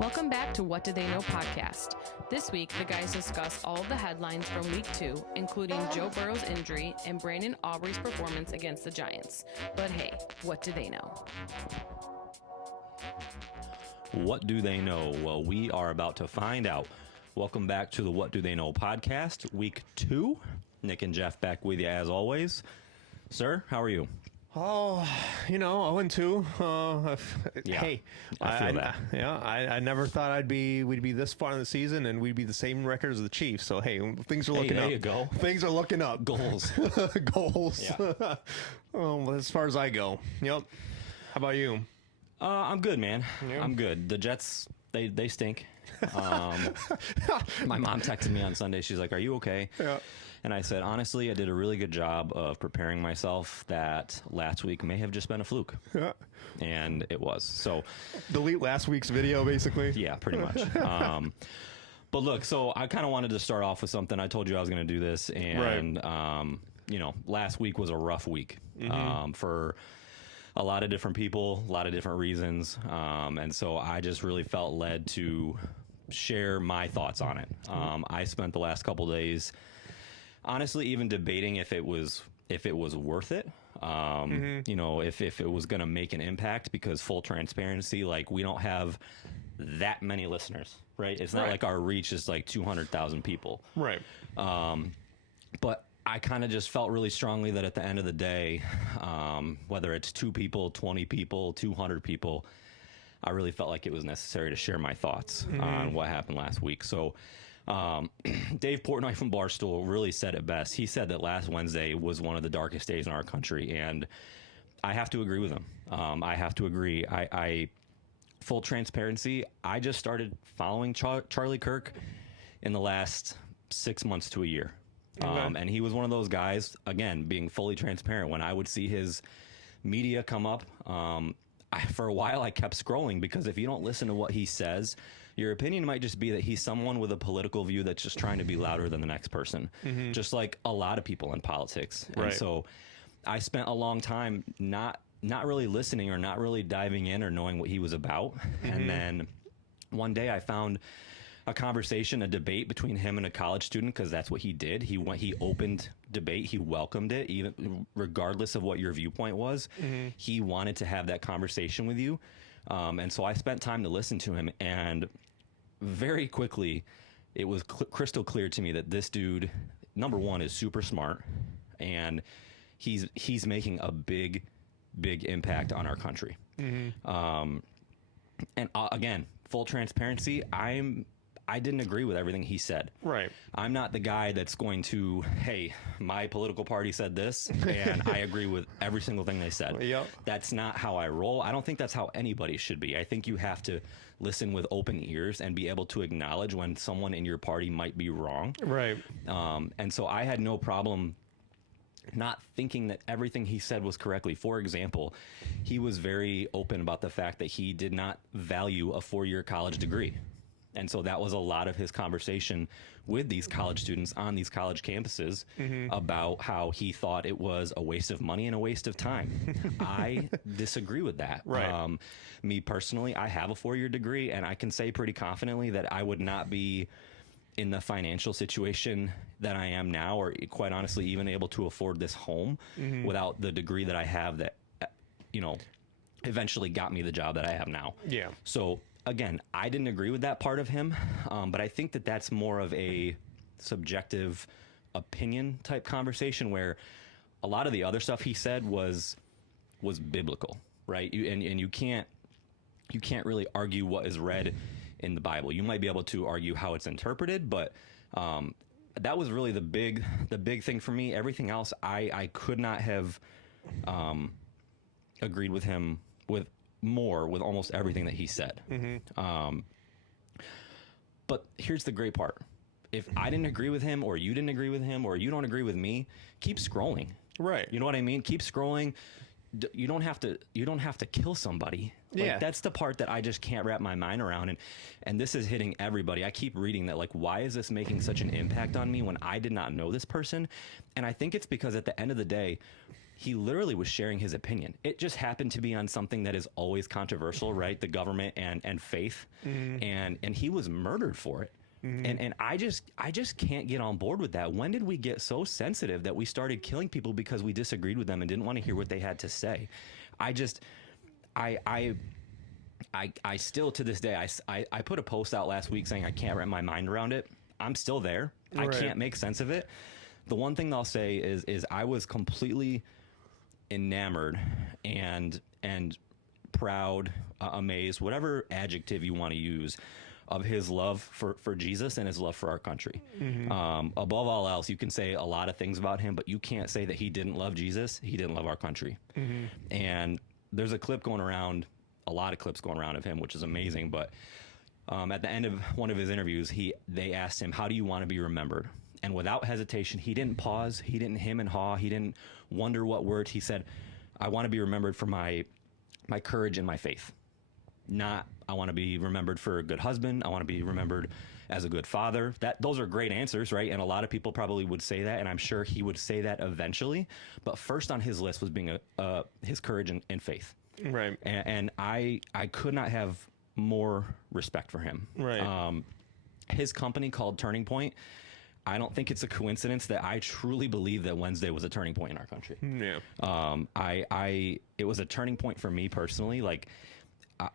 Welcome back to What Do They Know podcast. This week, the guys discuss all of the headlines from week 2, including Joe Burrow's injury and Brandon Aubrey's performance against the Giants. But hey, what do they know? What do they know? Well, we are about to find out. Welcome back to the What Do They Know podcast, week 2. Nick and Jeff back with you as always. Sir, how are you? Oh, 0-2. Yeah, Hey, I feel that. Yeah, I never thought we'd be this far in the season and we'd be the same record as the Chiefs. So hey, things are looking up. There you go. Things are looking up. Goals. Goals. Yeah. As far as I go. Yep. How about you? I'm good, man. Yeah. I'm good. The Jets, they stink. My mom texted me on Sunday. She's like, "Are you okay?" Yeah. And I said, honestly, I did a really good job of preparing myself that last week may have just been a fluke. Yeah. And it was. So Delete last week's video, basically. yeah, pretty much. But look, so I kind of wanted to start off with something. I told you I was going to do this. And, last week was a rough week for a lot of different people, a lot of different reasons. And so I just really felt led to share my thoughts on it. I spent the last couple days honestly even debating if it was worth it. If it was going to make an impact, because full transparency, like, we don't have that many listeners, right? It's not like our reach is like 200,000 people. Right. But I kind of just felt really strongly that at the end of the day, whether it's 2 people, 20 people, 200 people, I really felt like it was necessary to share my thoughts on what happened last week. So Dave Portnoy from Barstool really said it best. He said that last Wednesday was one of the darkest days in our country, and I have to agree with him. I have to agree. I full transparency, I just started following Charlie Kirk in the last 6 months to a year. And he was one of those guys, again, being fully transparent. When I would see his media come up, for a while I kept scrolling, because if you don't listen to what he says, your opinion might just be that he's someone with a political view that's just trying to be louder than the next person, just like a lot of people in politics. Right. And so I spent a long time not really listening or not really diving in or knowing what he was about. And then one day I found a conversation, a debate between him and a college student, because that's what he did. He opened debate. He welcomed it, even regardless of what your viewpoint was. He wanted to have that conversation with you. And so I spent time to listen to him, and very quickly it was crystal clear to me that this dude, number one, is super smart, and he's making a big impact on our country. And again, full transparency, I didn't agree with everything he said. Right. I'm not the guy that's going to, hey, my political party said this, and I agree with every single thing they said. Yep. That's not how I roll. I don't think that's how anybody should be. I think you have to listen with open ears and be able to acknowledge when someone in your party might be wrong. Right. And so I had no problem not thinking that everything he said was correctly. For example, he was very open about the fact that he did not value a 4-year college degree. And so that was a lot of his conversation with these college students on these college campuses about how he thought it was a waste of money and a waste of time. I disagree with that. Right. Me personally, I have a 4-year degree, and I can say pretty confidently that I would not be in the financial situation that I am now, or quite honestly, even able to afford this home without the degree that I have that, eventually got me the job that I have now. Yeah. So again, I didn't agree with that part of him, but I think that that's more of a subjective opinion type conversation, where a lot of the other stuff he said was biblical, right? You can't really argue what is read in the Bible. You might be able to argue how it's interpreted, but that was really the big thing for me. Everything else, I could not have agreed with him with almost everything that he said. But here's the great part. If I didn't agree with him, or you didn't agree with him, or you don't agree with me, keep scrolling. Right. You know what I mean? Keep scrolling. You don't have to kill somebody. Like, Yeah. That's the part that I just can't wrap my mind around. And this is hitting everybody. I keep reading that, like, why is this making such an impact on me when I did not know this person? And I think it's because at the end of the day, he literally was sharing his opinion. It just happened to be on something that is always controversial, right? The government and faith. And he was murdered for it. And I just can't get on board with that. When did we get so sensitive that we started killing people because we disagreed with them and didn't want to hear what they had to say? I still, to this day, I put a post out last week saying I can't wrap my mind around it. I'm still there. I can't make sense of it. The one thing I'll say is I was completely enamored and proud, amazed, whatever adjective you want to use, of his love for Jesus and his love for our country. Above all else, you can say a lot of things about him, but you can't say that he didn't love Jesus. He didn't love our country. And there's a clip going around, a lot of clips going around of him, which is amazing. But at the end of one of his interviews, they asked him, how do you want to be remembered? And without hesitation, he didn't pause. He didn't hem and haw. He didn't wonder what words. He said, I want to be remembered for my courage and my faith. Not, I want to be remembered for a good husband. I want to be remembered as a good father. Those are great answers, right? And a lot of people probably would say that, and I'm sure he would say that eventually. But first on his list was being his courage and faith. Right. And I could not have more respect for him. Right. His company called Turning Point. I don't think it's a coincidence that I truly believe that Wednesday was a turning point in our country. Yeah. It was a turning point for me personally. Like,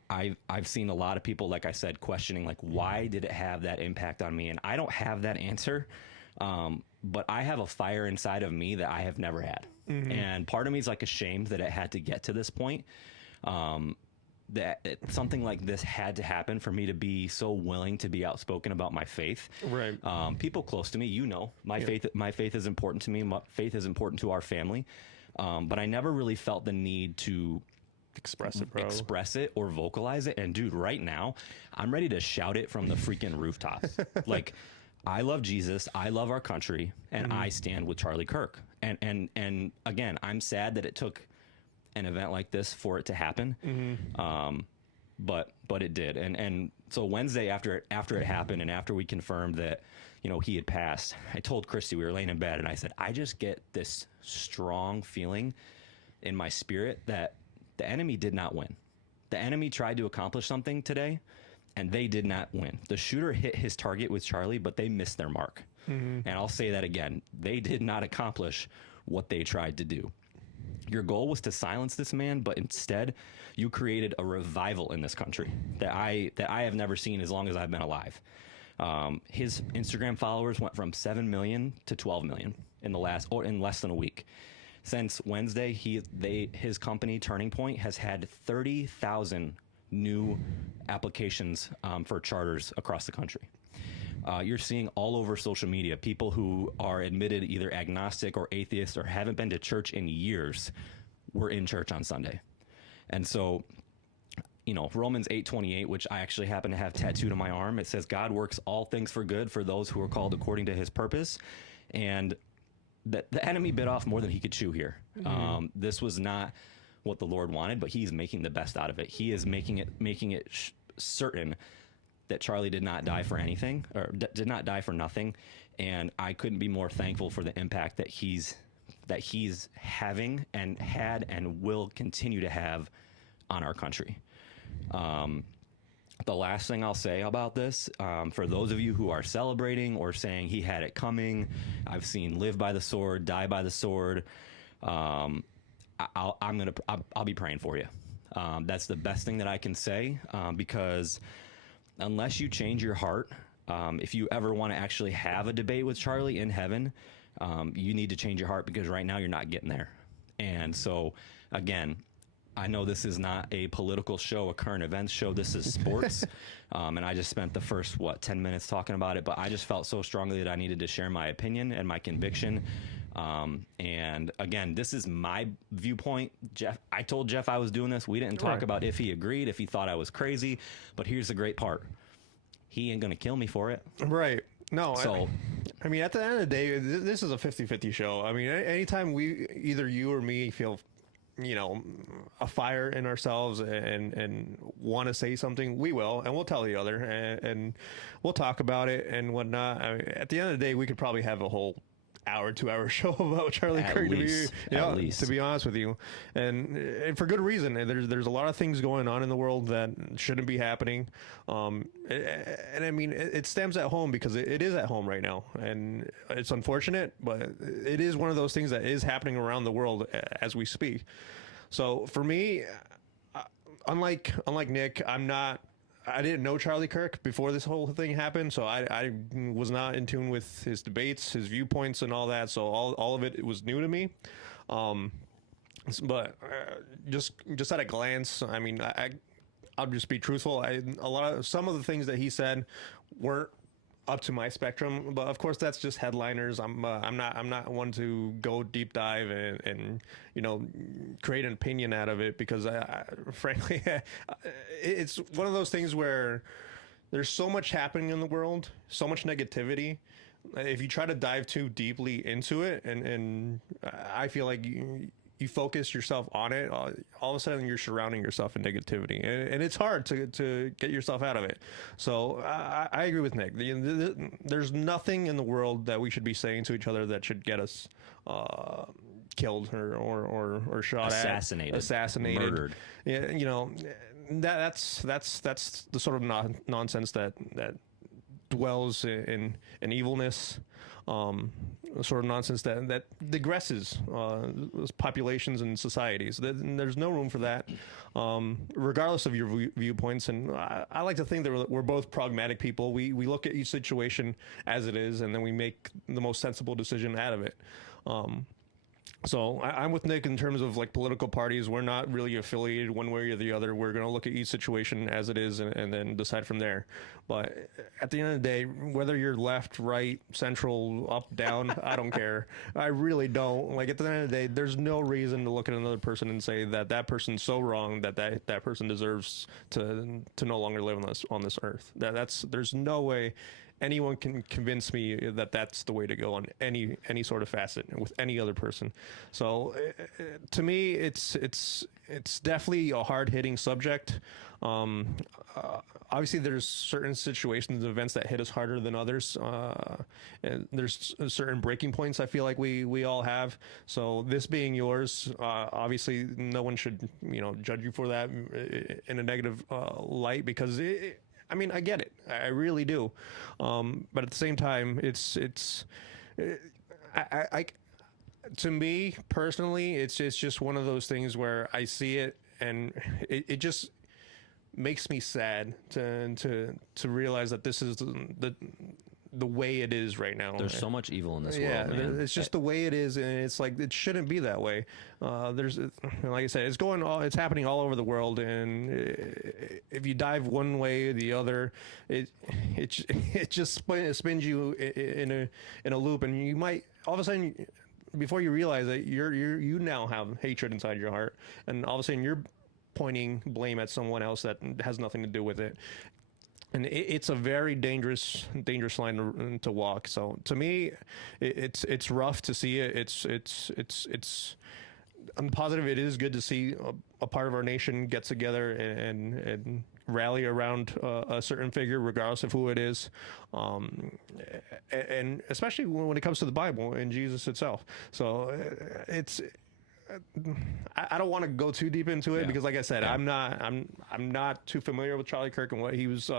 I've seen a lot of people, like I said, questioning, like, why did it have that impact on me? And I don't have that answer. But I have a fire inside of me that I have never had. And part of me is like ashamed that it had to get to this point. That something like this had to happen for me to be so willing to be outspoken about my faith. Right. People close to me, my faith is important to me. My faith is important to our family. But I never really felt the need to express it or vocalize it. And dude, right now I'm ready to shout it from the freaking rooftops. Like, I love Jesus, I love our country, and I stand with Charlie Kirk. And again, I'm sad that it took an event like this for it to happen. But it did. And so Wednesday, after it happened, and after we confirmed that, he had passed, I told Christy, we were laying in bed, and I said, I just get this strong feeling in my spirit that the enemy did not win. The enemy tried to accomplish something today, and they did not win. The shooter hit his target with Charlie, but they missed their mark. And I'll say that again. They did not accomplish what they tried to do. Your goal was to silence this man, but instead you created a revival in this country that I have never seen as long as I've been alive. His Instagram followers went from 7 million to 12 million in less than a week. Since Wednesday, his company Turning Point has had 30,000 new applications for charters across the country. You're seeing all over social media people who are admitted either agnostic or atheist or haven't been to church in years were in church on Sunday. And so, Romans 8:28, which I actually happen to have tattooed on my arm, it says God works all things for good for those who are called according to his purpose. And the enemy bit off more than he could chew here. This was not what the Lord wanted, but he's making the best out of it. He is making it certain that Charlie did not die for anything, or did not die for nothing. And I couldn't be more thankful for the impact that he's having and had and will continue to have on our country. The last thing I'll say about this, for those of you who are celebrating or saying he had it coming, I've seen live by the sword, die by the sword. I'll be praying for you. That's the best thing that I can say, because unless you change your heart, if you ever want to actually have a debate with Charlie in heaven, you need to change your heart, because right now you're not getting there. And so, again, I know this is not a political show, a current events show. This is sports. And I just spent the first, 10 minutes talking about it. But I just felt so strongly that I needed to share my opinion and my conviction. And again, this is my viewpoint. I told Jeff I was doing this. We didn't talk about if he agreed, if he thought I was crazy. But here's the great part. He ain't going to kill me for it. Right. No. So, I mean, at the end of the day, this is a 50-50 show. I mean, anytime either you or me feel, a fire in ourselves and want to say something, we will, and we'll tell the other, and we'll talk about it and whatnot. I mean, at the end of the day, we could probably have a whole hour, 2 hour show about Charlie At Kirk. least. To be honest with you, and for good reason. There's a lot of things going on in the world that shouldn't be happening, and I mean it stems at home because it is at home right now, and it's unfortunate, but it is one of those things that is happening around the world as we speak. So for me, unlike Nick, I didn't know Charlie Kirk before this whole thing happened, so I was not in tune with his debates, his viewpoints, and all that. So all of it was new to me. But just at a glance, I mean, I'll just be truthful. Some of the things that he said weren't up to my spectrum, but of course that's just headliners. I'm not one to go deep dive and create an opinion out of it, because frankly it's one of those things where there's so much happening in the world, so much negativity. If you try to dive too deeply into it, and I feel like you focus yourself on it, all of a sudden you're surrounding yourself in negativity, and it's hard to get yourself out of it. So I agree with Nick. There's nothing in the world that we should be saying to each other that should get us killed or shot assassinated, murdered. Yeah, that's the sort of nonsense that dwells in evilness. Sort of nonsense that digresses populations and societies. There's no room for that, regardless of your viewpoints. And I like to think that we're both pragmatic people. We look at each situation as it is, and then we make the most sensible decision out of it. So I'm with Nick in terms of like political parties. We're not really affiliated one way or the other. We're going to look at each situation as it is and then decide from there. But at the end of the day, whether you're left, right, central, up, down, I don't care. I really don't. Like, at the end of the day, there's no reason to look at another person and say that person's so wrong that person deserves to no longer live on this earth. There's no way anyone can convince me that that's the way to go on any sort of facet with any other person. So to me, it's definitely a hard-hitting subject. Obviously, there's certain situations and events that hit us harder than others. And there's certain breaking points I feel like we all have. So this being yours, obviously, no one should judge you for that in a negative light, because I mean, I get it. I really do. But at the same time, to me personally, it's just one of those things where I see it and it just makes me sad to realize that this is the way it is right now. There's so much evil in this world, man. Yeah, it's just the way it is, and it's like it shouldn't be that way. Like I said, it's happening all over the world, and if you dive one way or the other, it just spins you in a loop, and you might all of a sudden, before you realize it, you now have hatred inside your heart, and all of a sudden you're pointing blame at someone else that has nothing to do with it. And it's a very dangerous line to walk. So to me, it's rough to see it. It's I'm positive it is good to see a part of our nation get together and rally around a certain figure, regardless of who it is, and especially when it comes to the Bible and Jesus itself. So I don't want to go too deep into it, because, like I said, I'm not too familiar with Charlie Kirk and what he was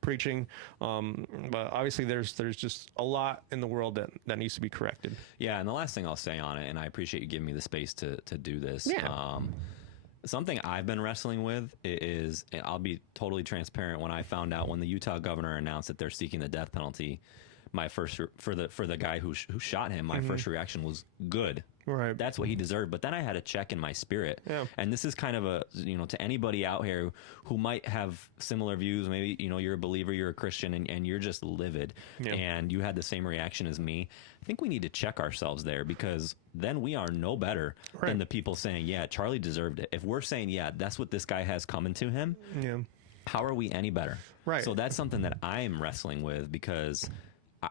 preaching. But obviously, there's just a lot in the world that needs to be corrected. Yeah, and the last thing I'll say on it, and I appreciate you giving me the space to do this. Yeah. Something I've been wrestling with is, and I'll be totally transparent. When I found out when the Utah governor announced that they're seeking the death penalty, my first for the guy who shot him, my first reaction was good. Right. That's what he deserved. But then I had a check in my spirit. Yeah. And this is kind of a, to anybody out here who might have similar views, maybe, you're a believer, you're a Christian, and you're just livid, and you had the same reaction as me. I think we need to check ourselves there, because then we are no better than the people saying, yeah, Charlie deserved it. If we're saying, yeah, that's what this guy has coming to him, how are we any better? Right. So that's something that I'm wrestling with, because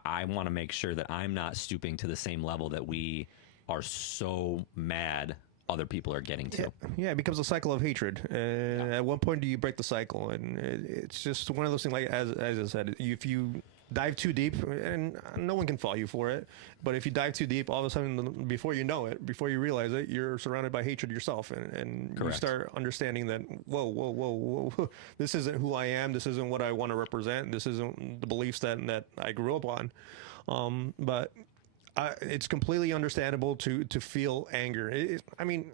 I want to make sure that I'm not stooping to the same level that we are so mad other people are getting to. Yeah, it becomes a cycle of hatred. At what point do you break the cycle? And it's just one of those things, like as I said, if you dive too deep, and no one can fault you for it. But if you dive too deep, all of a sudden, before you know it, before you realize it, you're surrounded by hatred yourself, and you start understanding that whoa, this isn't who I am. This isn't what I want to represent. This isn't the beliefs that I grew up on. But it's completely understandable to feel anger. I mean,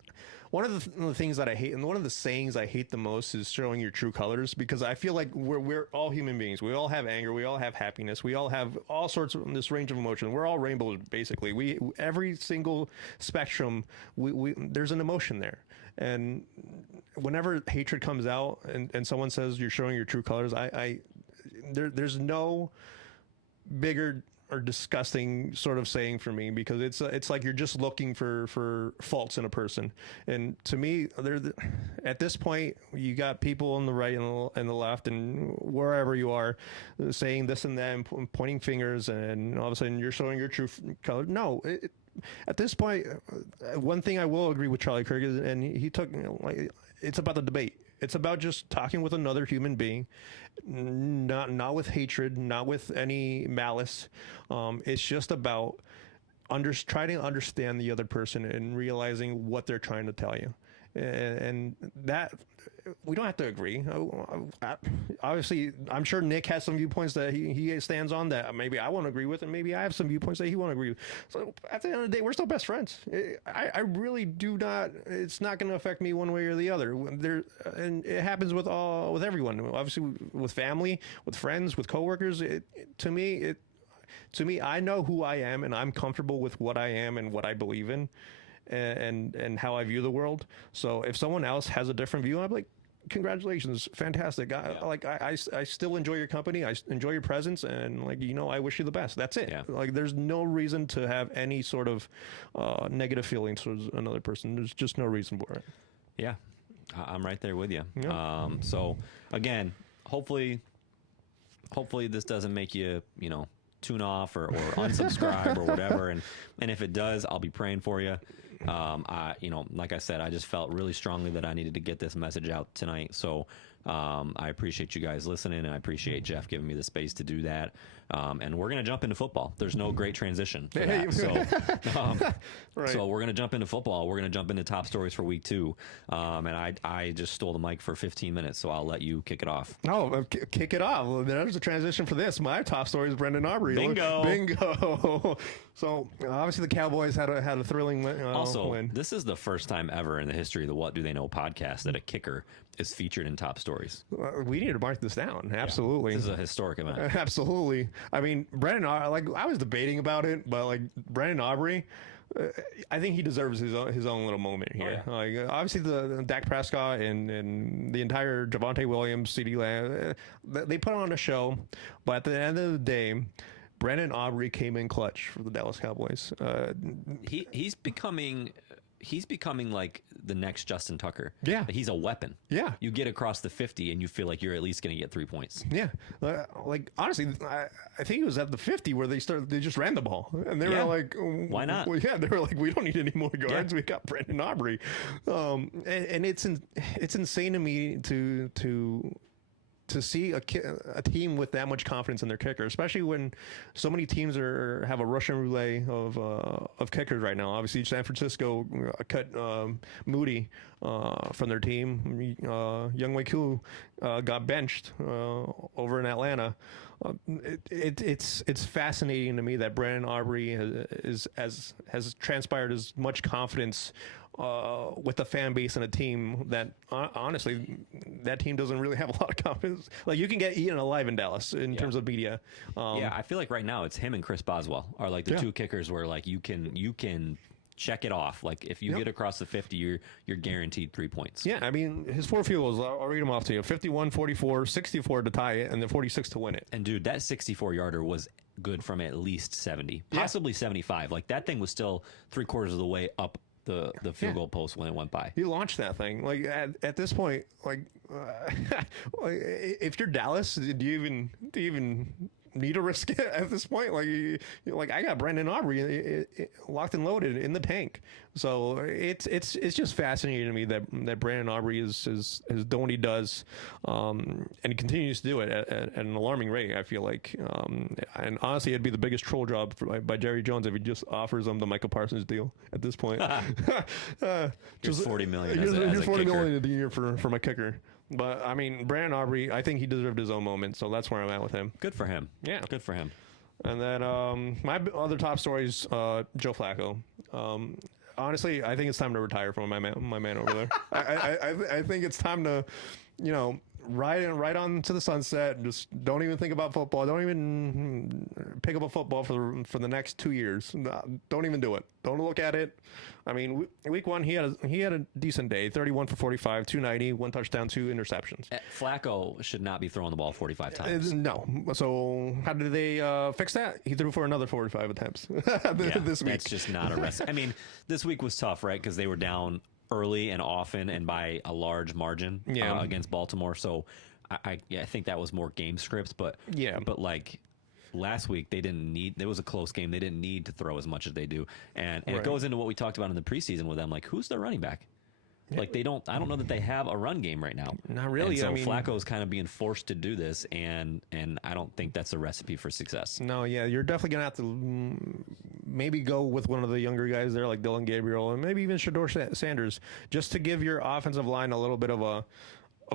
one of the things that I hate, and one of the sayings I hate the most, is showing your true colors, because I feel like we're all human beings. We all have anger. We all have happiness. We all have all sorts of this range of emotion. We're all rainbows, basically. Every single spectrum, there's an emotion there. And whenever hatred comes out and someone says you're showing your true colors, there's no bigger or disgusting sort of saying for me, because it's like you're just looking for faults in a person. And to me, at this point, you got people on the right and the left and wherever you are saying this and that and pointing fingers, and all of a sudden you're showing your true color. No, at this point, one thing I will agree with Charlie Kirk is, and he took, it's about the debate. It's about just talking with another human being, not with hatred, not with any malice. It's just about trying to understand the other person and realizing what they're trying to tell you. And that, we don't have to agree. Obviously, I'm sure Nick has some viewpoints that he stands on that maybe I won't agree with, and maybe I have some viewpoints that he won't agree with. So at the end of the day, we're still best friends. I really do not. It's not going to affect me one way or the other. And it happens with everyone. Obviously, with family, with friends, with coworkers. To me, I know who I am, and I'm comfortable with what I am and what I believe in. And how I view the world. So if someone else has a different view, I'm like, congratulations, fantastic. I still enjoy your company. I enjoy your presence, and I wish you the best. That's it. Yeah. There's no reason to have any sort of negative feelings towards another person. There's just no reason for it. Yeah, I'm right there with you. Yeah. So again, hopefully this doesn't make you, tune off or unsubscribe or whatever. And if it does, I'll be praying for you. Like I said, I just felt really strongly that I needed to get this message out tonight. So I appreciate you guys listening, and I appreciate Jeff giving me the space to do that. And we're going to jump into football. There's no great transition for that. So we're going to jump into football. We're going to jump into top stories for week 2. And I just stole the mic for 15 minutes, so I'll let you kick it off. Oh, kick it off. Well, there's a transition for this. My top story is Brendan Aubrey. Bingo. So obviously the Cowboys had a thrilling win. This is the first time ever in the history of the What Do They Know podcast that a kicker is featured in top stories. We need to mark this down. Absolutely. Yeah, this is a historic event. Absolutely. I mean, Brendan, I was debating about it, but Brendan Aubrey, I think he deserves his own little moment here. Oh, yeah. Obviously the Dak Prescott and the entire Javonte Williams, CeeDee Lamb, they put on a show, but at the end of the day, Brendan Aubrey came in clutch for the Dallas Cowboys. He's becoming like the next Justin Tucker. Yeah. He's a weapon. Yeah. You get across the 50 and you feel like you're at least going to get 3 points. Yeah. Honestly, I think it was at the 50 where they just ran the ball. And they were like, why not? Well, yeah, they were like, we don't need any more guards. We got Brendan Aubrey. And it's insane to me to see a team with that much confidence in their kicker, especially when so many teams have a Russian roulette of kickers right now. Obviously, San Francisco cut Moody from their team. Younghoe Koo got benched over in Atlanta. It's fascinating to me that Brendan Aubrey has transpired as much confidence with the fan base and a team that honestly that team doesn't really have a lot of confidence. You can get eaten alive in Dallas in terms of media. I feel like right now it's him and Chris Boswell are like the two kickers where you can check it off. If you get across the 50, you're guaranteed 3 points. Yeah, I mean his 4 field goals, I'll read them off to you: 51, 44, 64 to tie it, and then 46 to win it. And dude, that 64 yarder was good from at least 70, possibly 75. That thing was still 3/4 of the way up the field goal post when it went by. He launched that thing. At this point, if you're Dallas, do you even need to risk it at this point. Like I got Brandon Aubrey locked and loaded in the tank. So it's just fascinating to me that Brandon Aubrey is done what he does, and he continues to do it at an alarming rate. I feel like, and honestly, it'd be the biggest troll job by Jerry Jones if he just offers him the Michael Parsons deal at this point. Just $40 million. Just $40 million a year for my kicker. But I mean, Brandon Aubrey, I think he deserved his own moment, so that's where I'm at with him. Good for him. Yeah, good for him. And then my other top story is Joe Flacco. Honestly, I think it's time to retire from my man over there. I think it's time to, ride on to the sunset. Just don't even think about football. Don't even pick up a football for the next 2 years. Don't even do it. Don't look at it. I mean, week one he had a decent day. 31 for 45, 290, 1 touchdown, 2 interceptions. Flacco should not be throwing the ball 45 times. No. So how did they fix that? He threw for another 45 attempts this week. That's just not a recipe. I mean, this week was tough, right? Because they were down early and often and by a large margin against Baltimore. So I think that was more game script. But like last week, they didn't need. It was a close game. They didn't need to throw as much as they do, and it goes into what we talked about in the preseason with them. Like, who's their running back? Like they don't. I don't know that they have a run game right now. Not really. And so Flacco's kind of being forced to do this, and I don't think that's a recipe for success. No, you're definitely gonna have to maybe go with one of the younger guys there, like Dylan Gabriel, and maybe even Shador Sanders, just to give your offensive line a little bit of a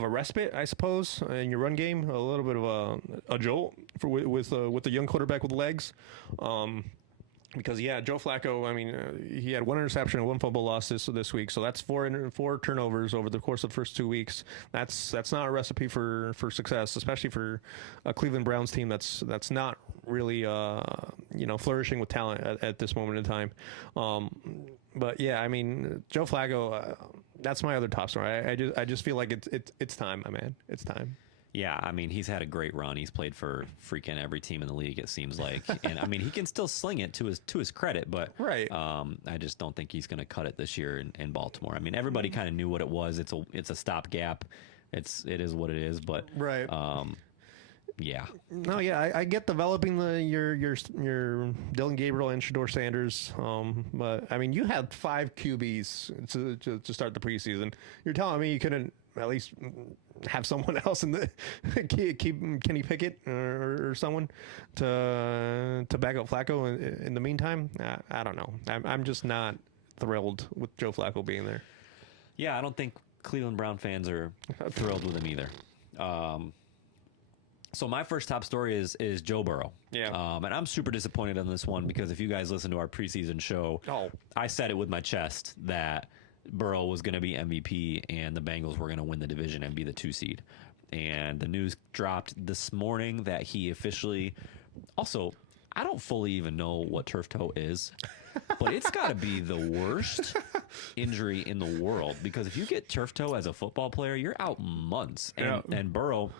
respite, I suppose, in your run game, a little bit of a jolt with the young quarterback with legs. Because Joe Flacco, I mean, he had 1 interception and 1 fumble loss this week, so that's four turnovers over the course of the first 2 weeks. That's not a recipe for success, especially for a Cleveland Browns team that's not really flourishing with talent at this moment in time. But I mean, Joe Flacco, that's my other top story. I just feel like it's time, my man. It's time. Yeah, I mean, he's had a great run. He's played for freaking every team in the league, it seems like. And I mean, he can still sling it to his credit, but I just don't think he's going to cut it this year in Baltimore. I mean, everybody kind of knew what it was. It's a stopgap. It is what it is, but yeah. No, I get developing your Dylan Gabriel and Shador Sanders, but I mean, you had 5 QBs to start the preseason. You're telling me you couldn't at least have someone else in the keep Kenny Pickett or someone to back up Flacco in the meantime? I don't know. I'm just not thrilled with Joe Flacco being there. Yeah, I don't think Cleveland Brown fans are thrilled with him either. So my first top story is Joe Burrow. Yeah. And I'm super disappointed on this one because if you guys listen to our preseason show, I said it with my chest that Burrow was going to be MVP and the Bengals were going to win the division and be the 2 seed. And the news dropped this morning that he officially... Also, I don't fully even know what turf toe is, but it's got to be the worst injury in the world because if you get turf toe as a football player, you're out months. And Burrow...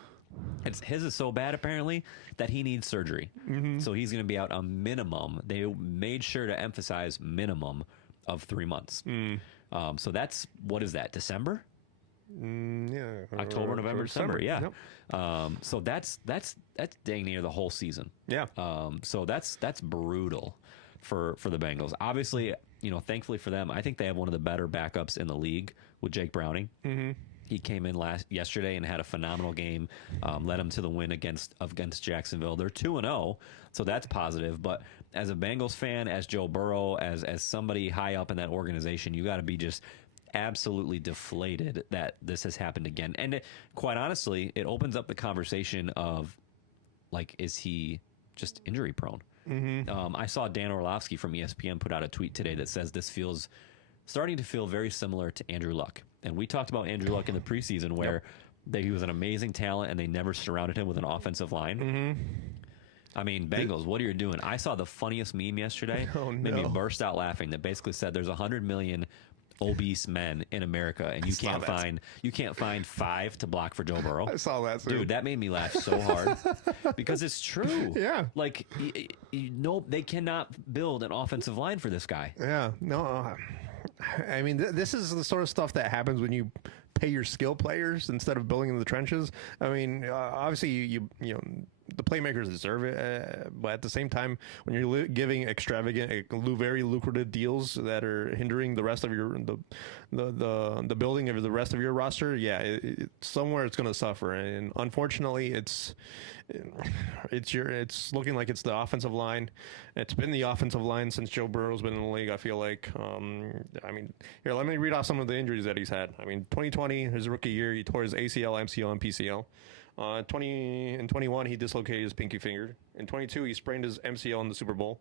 his is so bad apparently that he needs surgery. So he's going to be out a minimum. They made sure to emphasize minimum of 3 months. So that's, what is that, December? October, November, December. Yeah. Yep. So that's dang near the whole season. Yeah. So that's brutal for the Bengals. Obviously, thankfully for them, I think they have one of the better backups in the league with Jake Browning. He came in yesterday and had a phenomenal game, led them to the win against Jacksonville. They're 2-0, so that's positive. But as a Bengals fan, as Joe Burrow, as somebody high up in that organization, you got to be just absolutely deflated that this has happened again. And quite honestly, it opens up the conversation of, like, is he just injury prone? I saw Dan Orlovsky from ESPN put out a tweet today that says this starting to feel very similar to Andrew Luck. And we talked about Andrew Luck in the preseason where he was an amazing talent and they never surrounded him with an offensive line. I mean, Bengals, what are you doing? I saw the funniest meme yesterday. Made me burst out laughing that basically said there's 100 million obese men in America and you can't find 5 to block for Joe Burrow. I saw that too. Dude, that made me laugh so hard because it's true. Yeah. Like, they cannot build an offensive line for this guy. Yeah. No, I mean, this is the sort of stuff that happens when you pay your skill players instead of building in the trenches. I mean, obviously, you the playmakers deserve it, but at the same time, when you're giving extravagant, very lucrative deals that are hindering the rest of your the building of the rest of your roster, somewhere it's going to suffer, and unfortunately, it's looking like it's the offensive line. It's been the offensive line since Joe Burrow's been in the league. I feel like, here, let me read off some of the injuries that he's had. 2020, his rookie year, he tore his ACL, MCL, and PCL. 20 and 21, he dislocated his pinky finger. In 22, he sprained his MCL in the Super Bowl.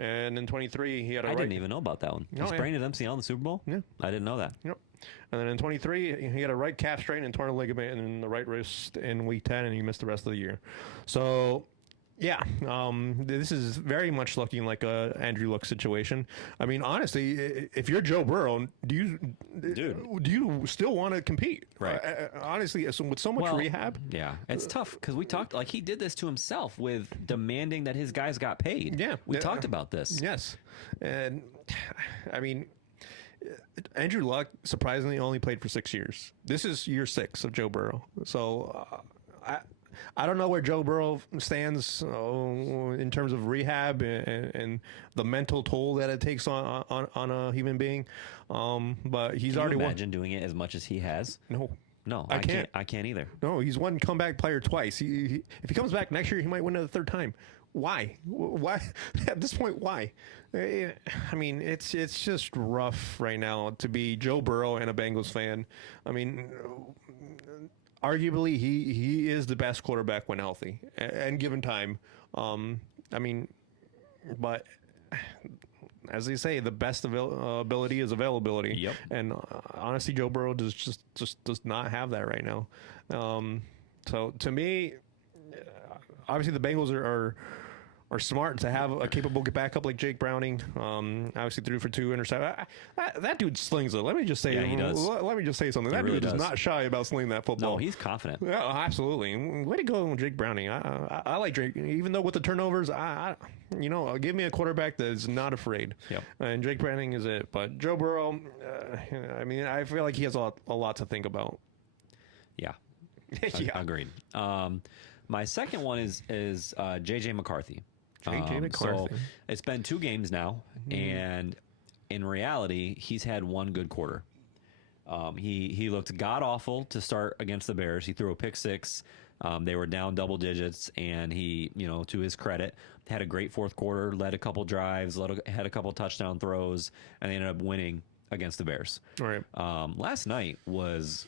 And in 23, he had I didn't even know about that one. He sprained his MCL in the Super Bowl? Yeah. I didn't know that. Yep. And then in 23, he had a right calf strain and torn a ligament in the right wrist in week 10, and he missed the rest of the year. So, yeah, this is very much looking like a Andrew Luck situation. Honestly, if you're Joe Burrow, do you still want to compete? Right. Honestly, with so much rehab. Yeah, it's tough because we talked he did this to himself with demanding that his guys got paid. Yeah, we talked about this. Yes, and Andrew Luck surprisingly only played for 6 years. This is year 6 of Joe Burrow. So I don't know where Joe Burrow stands in terms of rehab and the mental toll that it takes on a human being. But he's already imagine doing it as much as he has. No, I can't. I can't either. No, he's won comeback player twice. If he comes back next year, he might win it the third time. Why? At this point, why? It's just rough right now to be Joe Burrow and a Bengals fan. Arguably, he is the best quarterback when healthy and given time. But as they say, the best ability is availability. Yep. And honestly, Joe Burrow just does not have that right now. So to me, obviously the Bengals are smart to have a capable backup like Jake Browning. Obviously threw for 2 interceptions. That dude slings it. Let me just say, he does. Let me just say something. That really dude is not shy about slinging that football. No, he's confident. Yeah, absolutely. Way to go, Jake Browning. I like Jake, even though with the turnovers, give me a quarterback that is not afraid. Yep. And Jake Browning is it. But Joe Burrow, I feel like he has a lot to think about. Yeah. Yeah. Agreed. My second one is JJ McCarthy. JJ McCarthy. So it's been 2 games now, and in reality, he's had 1 good quarter. He looked god awful to start against the Bears. He threw a pick 6. They were down double digits, and he, to his credit, had a great fourth quarter, led a couple drives, had a couple touchdown throws, and they ended up winning against the Bears. All right. Last night was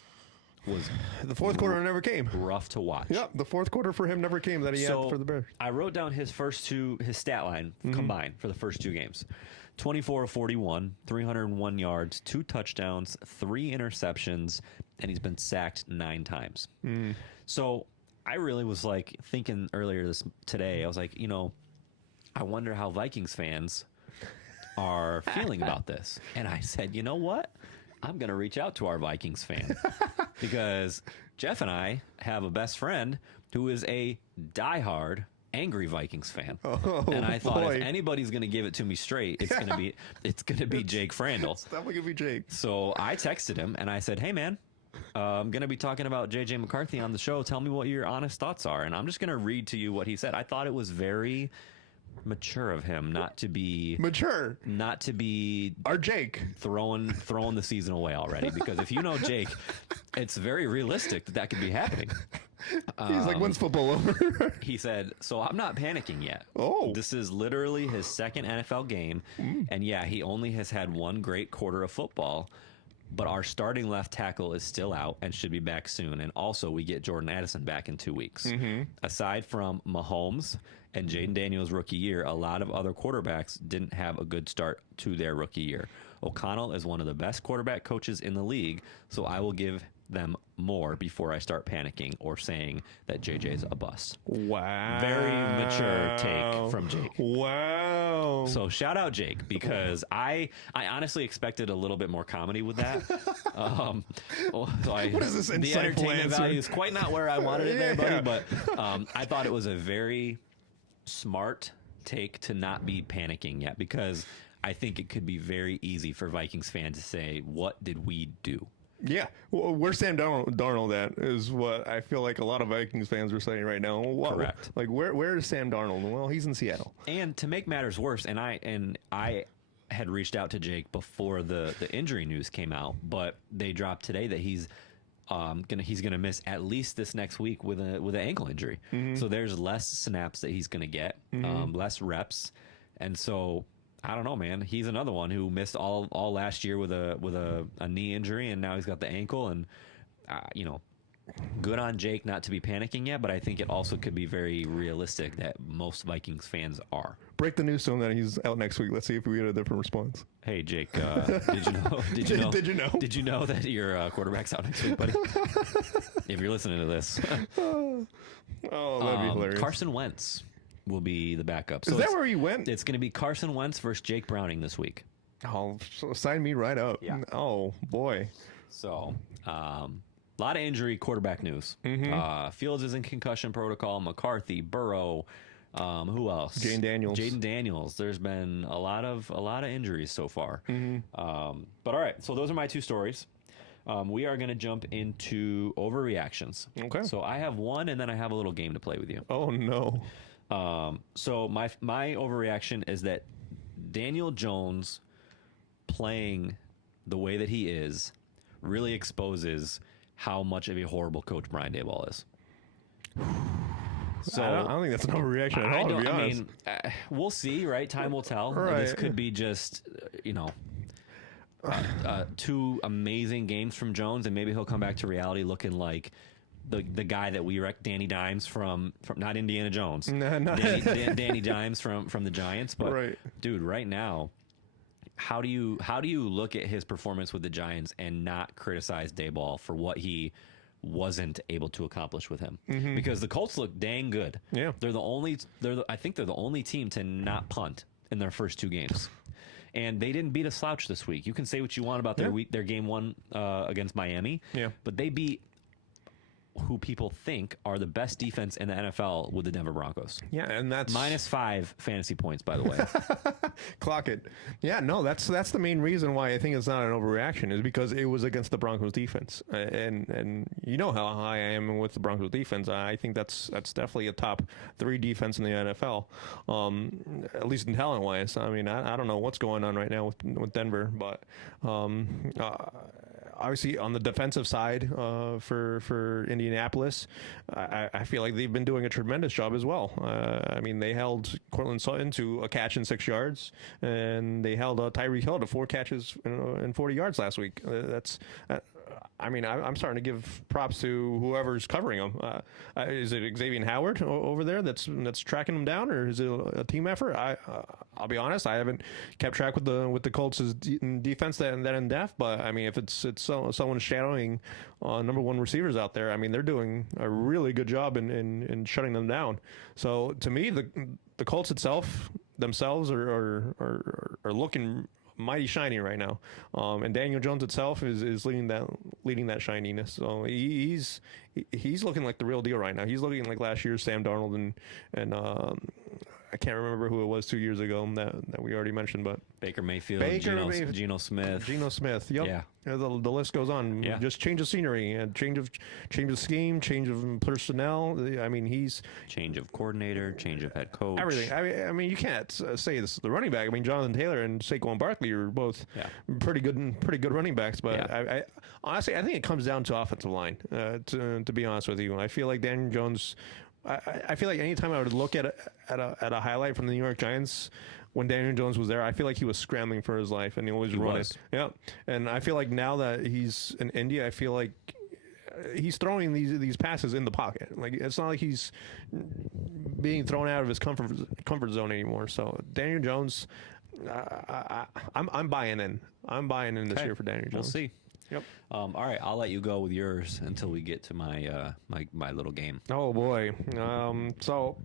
the fourth quarter never came. Rough to watch. Yeah, the fourth quarter for him never came that he had for the Bears. I wrote down his stat line combined for the first 2 games. 24 of 41, 301 yards, 2 touchdowns, 3 interceptions, and he's been sacked 9 times. So I really was thinking earlier today, I was like, I wonder how Vikings fans are feeling about this. And I said, you know what? I'm going to reach out to our Vikings fan because Jeff and I have a best friend who is a diehard angry Vikings fan. And I thought if anybody's going to give it to me straight, it's going to be Jake Frandl. It's definitely going to be Jake. So I texted him and I said, hey man, I'm going to be talking about JJ McCarthy on the show. Tell me what your honest thoughts are. And I'm just going to read to you what he said. I thought it was very mature of him not to be our Jake throwing the season away already, because if you know Jake, it's very realistic that could be happening. He's like, when's football over? He said, so I'm not panicking yet. Oh, this is literally his second NFL game, and yeah, he only has had 1 great quarter of football, but our starting left tackle is still out and should be back soon. And also, we get Jordan Addison back in 2 weeks. Aside from Mahomes and Jaden Daniels' rookie year, a lot of other quarterbacks didn't have a good start to their rookie year. O'Connell is one of the best quarterback coaches in the league, so I will give them more before I start panicking or saying that JJ's a bust. Wow. Very mature take from Jake. Wow. So shout out Jake, because I honestly expected a little bit more comedy with that. What is this the entertainment value is quite not where I wanted it there, buddy, but I thought it was a very smart take to not be panicking yet, because I think it could be very easy for Vikings fans to say, what did we do? Yeah, well, where's Sam Darnold at is what I feel like a lot of Vikings fans are saying right now. Correct. Like, where is Sam Darnold? Well, he's in Seattle. And to make matters worse, and I had reached out to Jake before the injury news came out, but they dropped today that he's gonna miss at least this next week with an ankle injury. So there's less snaps that he's gonna get, less reps, and so I don't know, man. He's another one who missed all last year with a knee injury, and now he's got the ankle. And good on Jake not to be panicking yet, but I think it also could be very realistic that most Vikings fans are. Break the news to him that he's out next week. Let's see if we get a different response. Hey, Jake, did you know? Did you know that your quarterback's out next week, buddy? If you're listening to this, oh, that'd be hilarious. Carson Wentz will be the backup. So is that where he went? It's going to be Carson Wentz versus Jake Browning this week. Oh, sign me right up. Yeah. Oh, boy. So, a lot of injury quarterback news. Fields is in concussion protocol. McCarthy, Burrow, who else? Jaden Daniels. There's been a lot of injuries so far. But all right, so those are my two stories. We are going to jump into overreactions. Okay. So I have one, and then I have a little game to play with you. Oh, no. So my overreaction is that Daniel Jones playing the way that he is really exposes how much of a horrible coach Brian Daboll is. So I don't think that's an overreaction at all, to be honest. We'll see, right? Time will tell. Right. This could be just, two amazing games from Jones, and maybe he'll come back to reality looking like the guy that we Danny Dimes from not Indiana Jones. Danny Dimes from the Giants. But right. Dude, right now, how do you look at his performance with the Giants and not criticize Daboll for what he wasn't able to accomplish with him? Because the Colts look dang good. Yeah. I think they're the only team to not punt in their first two games. And they didn't beat a slouch this week. You can say what you want about their game one against Miami. Yeah. But they beat who people think are the best defense in the NFL with the Denver Broncos. Yeah, and that's -5 fantasy points, by the way. Clock it. Yeah, no, that's the main reason why I think it's not an overreaction, is because it was against the Broncos defense, and you know how high I am with the Broncos defense. I think that's definitely a top 3 defense in the NFL, at least in talent wise. I mean, I don't know what's going on right now with Denver, but obviously on the defensive side for Indianapolis, I feel like they've been doing a tremendous job as well. I mean, they held Cortland Sutton to a catch and 6 yards, and they held Tyreek Hill to 4 catches and 40 yards last week. I mean, I'm starting to give props to whoever's covering them. Is it Xavier Howard over there that's tracking them down, or is it a team effort? I'll be honest, I haven't kept track with the Colts' defense that in depth. But I mean, if it's someone shadowing number 1 receivers out there, I mean, they're doing a really good job in shutting them down. So to me, the Colts themselves are looking mighty shiny right now, and Daniel Jones itself is leading that shininess. So he's looking like the real deal right now. He's looking like last year's Sam Darnold, and I can't remember who it was 2 years ago that we already mentioned, but Baker Mayfield, Geno Smith. Yep. Yeah. The list goes on. Yeah. Just change of scenery, and change of scheme, change of personnel. I mean, he's change of coordinator, change of head coach, everything. I mean, you can't say this is the running back. I mean, Jonathan Taylor and Saquon Barkley are both pretty good running backs. But I honestly, I think it comes down to offensive line. To be honest with you, I feel like Daniel Jones. I feel like anytime I would look at a highlight from the New York Giants when Daniel Jones was there, I feel like he was scrambling for his life, and he always run it. Yeah, and I feel like now that he's in India, I feel like he's throwing these passes in the pocket. Like, it's not like he's being thrown out of his comfort zone anymore. So Daniel Jones, I'm buying in. I'm buying in this year for Daniel Jones. We'll see. Yep. All right, I'll let you go with yours until we get to my my little game. Oh boy. So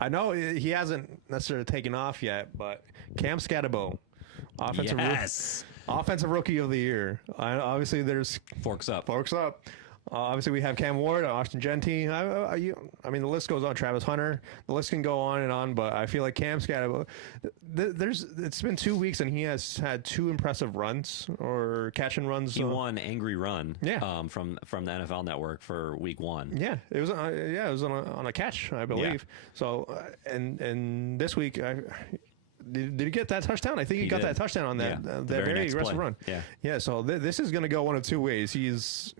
I know he hasn't necessarily taken off yet, but Cam Scatterbo, offensive rookie of the year. Obviously, there's forks up. Obviously, we have Cam Ward, Austin Genty. I mean, the list goes on. Travis Hunter. The list can go on and on, but I feel like Cam's got. It's been 2 weeks, and he has had 2 impressive runs or catch and runs. He won Angry Run. Yeah. From the NFL Network for week 1. Yeah, it was. It was on a catch, I believe. Yeah. So, and this week, did he get that touchdown? I think he got did. that touchdown on that The very next aggressive play. run. Yeah. Yeah. So this is going to go one of 2 ways.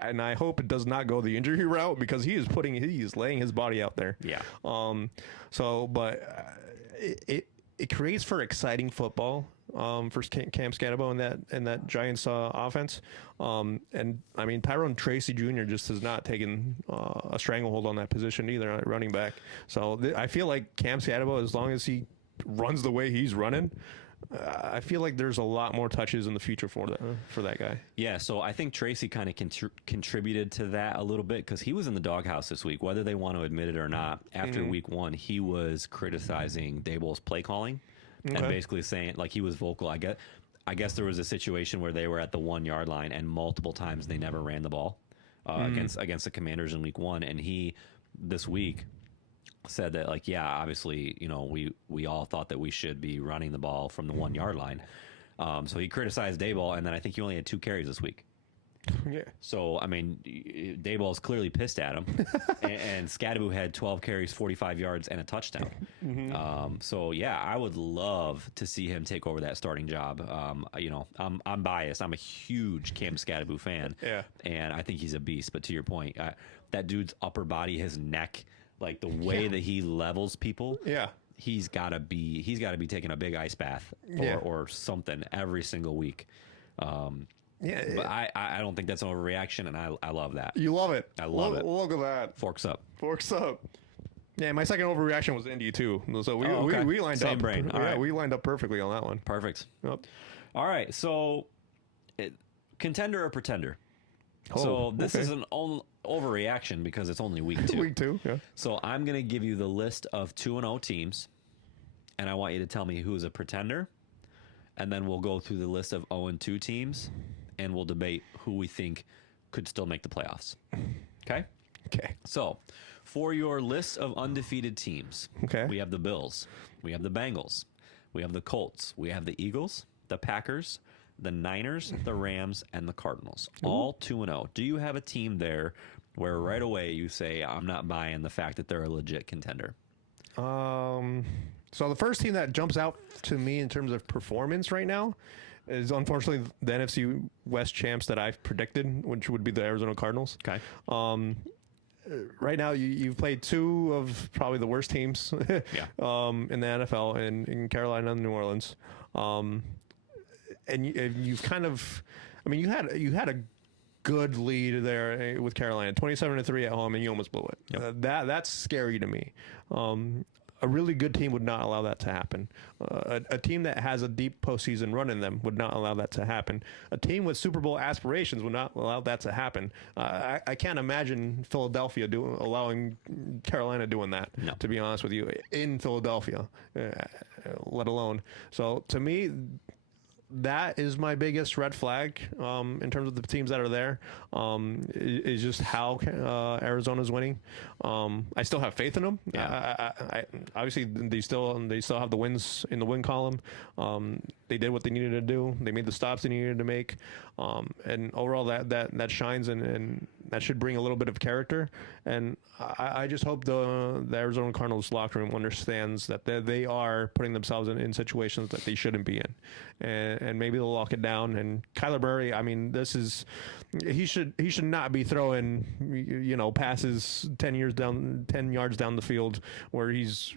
And I hope it does not go the injury route because he is laying his body out there. Yeah. It creates for exciting football. For Cam Scatterbo and that Giants offense. And I mean, Tyrone Tracy Jr. just has not taken a stranglehold on that position either, on running back. So I feel like Cam Scatterbo, as long as he runs the way he's running, I feel like there's a lot more touches in the future for that guy. Yeah, so I think Tracy kind of contributed to that a little bit because he was in the doghouse this week, whether they want to admit it or not. After week 1, he was criticizing Daboll's play calling and basically saying, like, he was vocal. I guess there was a situation where they were at the 1 yard line and multiple times they never ran the ball against the Commanders in week 1, and he this week said that, like, yeah, obviously, you know, we all thought that we should be running the ball from the 1 yard line. So he criticized Daboll, and then I think he only had 2 carries this week. Yeah. So, I mean, Daboll's clearly pissed at him. and Scatterbo had 12 carries, 45 yards, and a touchdown. So, yeah, I would love to see him take over that starting job. You know, I'm biased. I'm a huge Cam Scatterbo fan. Yeah. And I think he's a beast. But to your point, that dude's upper body, his neck, like the way that he levels people. Yeah. He's got to be taking a big ice bath or something every single week. Yeah, but I don't think that's an overreaction, and I love that. You love it. I love it. Look at that. Forks up. Forks up. Yeah, my second overreaction was Indy too. So we lined up. Same brain. All right. We lined up perfectly on that one. Perfect. Yep. All right. So, contender or pretender? So this is an overreaction because it's only week 2. Week 2. Yeah. So I'm going to give you the list of 2-0 teams, and I want you to tell me who's a pretender, and then we'll go through the list of 0-2 teams, and we'll debate who we think could still make the playoffs. Okay? Okay. So, for your list of undefeated teams, we have the Bills, we have the Bengals, we have the Colts, we have the Eagles, the Packers, the Niners, the Rams, and the Cardinals. All 2-0. Do you have a team there where right away you say, I'm not buying the fact that they're a legit contender? So the first team that jumps out to me in terms of performance right now is unfortunately the NFC West champs that I've predicted, which would be the Arizona Cardinals. Okay. Right now, you've played 2 of probably the worst teams in the NFL in Carolina and New Orleans. And you've kind of, I mean, you had a good lead there with Carolina, 27-3 at home, and you almost blew it. Yep. That's scary to me. A really good team would not allow that to happen. A team that has a deep postseason run in them would not allow that to happen. A team with Super Bowl aspirations would not allow that to happen. I can't imagine Philadelphia allowing Carolina doing that, to be honest with you, in Philadelphia, let alone. So to me, that is my biggest red flag in terms of the teams that are there. Is just how Arizona's winning. I still have faith in them. Yeah. I obviously they still have the wins in the win column. They did what they needed to do. They made the stops they needed to make, and overall that shines and that should bring a little bit of character. And I just hope the Arizona Cardinals locker room understands that they are putting themselves in situations that they shouldn't be in, and maybe they'll lock it down. And Kyler Murray, I mean, he should not be throwing passes 10 yards down the field where he's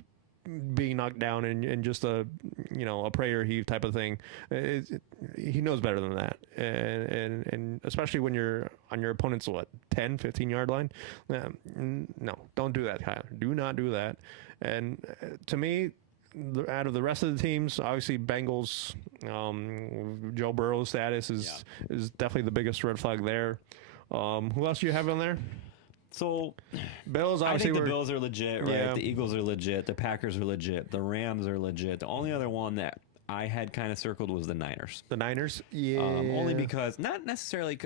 being knocked down and just a prayer heave type of thing. He knows better than that, and especially when you're on your opponent's 10-15 yard line. No, don't do that, Kyler. Do not do that. And to me, out of the rest of the teams, obviously Bengals, Joe Burrow's status is definitely the biggest red flag there. Who else do you have on there? So, Bills, obviously, I think the Bills are legit, right? Yeah. The Eagles are legit. The Packers are legit. The Rams are legit. The only other one that I had kind of circled was the Niners. The Niners? Yeah. Only because, not necessarily,